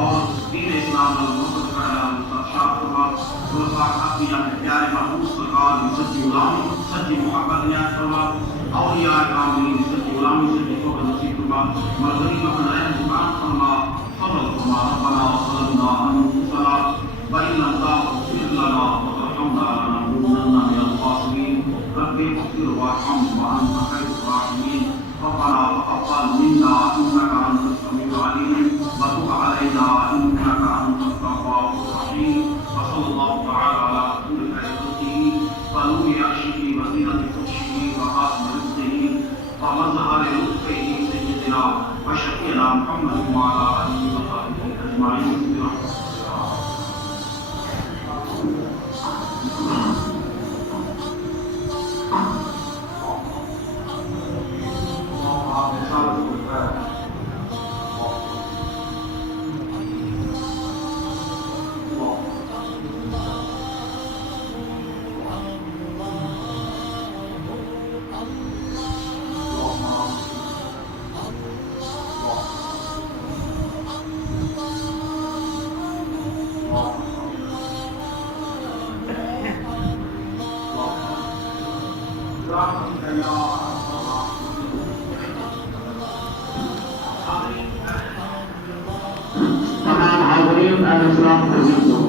اور دین اسلام پیارے محبوب سرکار سچی غلامی سچی محبت نیاز فرما اولیاء کاملین سچی غلامی سچی صحبت نصیب فرما مرغنی مقنعہ مقام فرما فضل فرما ربنا ظلمنا انفسنا وإن لم تغفر لنا وترحمنا لنكونن من الخاسرين رب اغفر وارحم وأنت خير الراحمين ربنا تقبل منا إنك أنت السميع العليم وتب علينا إنك أنت التواب الرحيم وصلى الله تعالى على رسول خلقه ونور عرشه وزينة فرشه وخاتم رزقه ومظهر لطفه سيدنا وشفيعنا محمد وعلى آله وصحبه أجمعين برحمته تمام حاضرین علیہ السلام کو